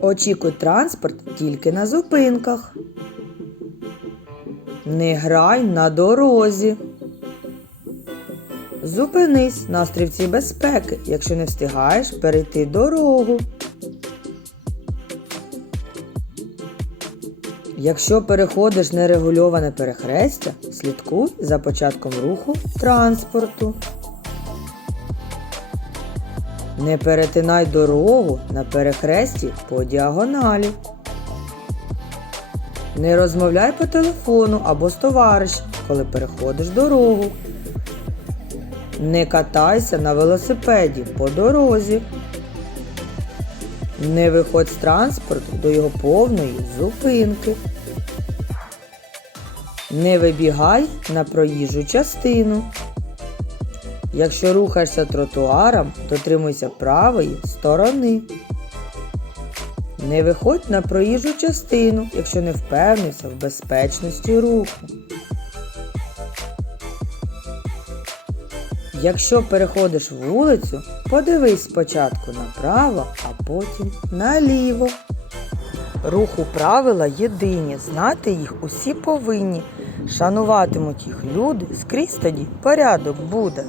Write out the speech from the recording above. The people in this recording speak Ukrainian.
Очікуй транспорт тільки на зупинках. Не грай на дорозі. Зупинись на острівці безпеки, якщо не встигаєш перейти дорогу. Якщо переходиш нерегульоване перехрестя, слідкуй за початком руху транспорту. Не перетинай дорогу на перехресті по діагоналі. Не розмовляй по телефону або з товаришем, коли переходиш дорогу. Не катайся на велосипеді по дорозі. Не виходь з транспорту до його повної зупинки. Не вибігай на проїжджу частину. Якщо рухаєшся тротуаром, дотримуйся правої сторони. Не виходь на проїжджу частину, якщо не впевнився в безпечності руху. Якщо переходиш вулицю, подивись спочатку направо, а потім наліво. Руху правила єдині, знати їх усі повинні. Шануватимуть їх люди, скрізь тоді порядок буде.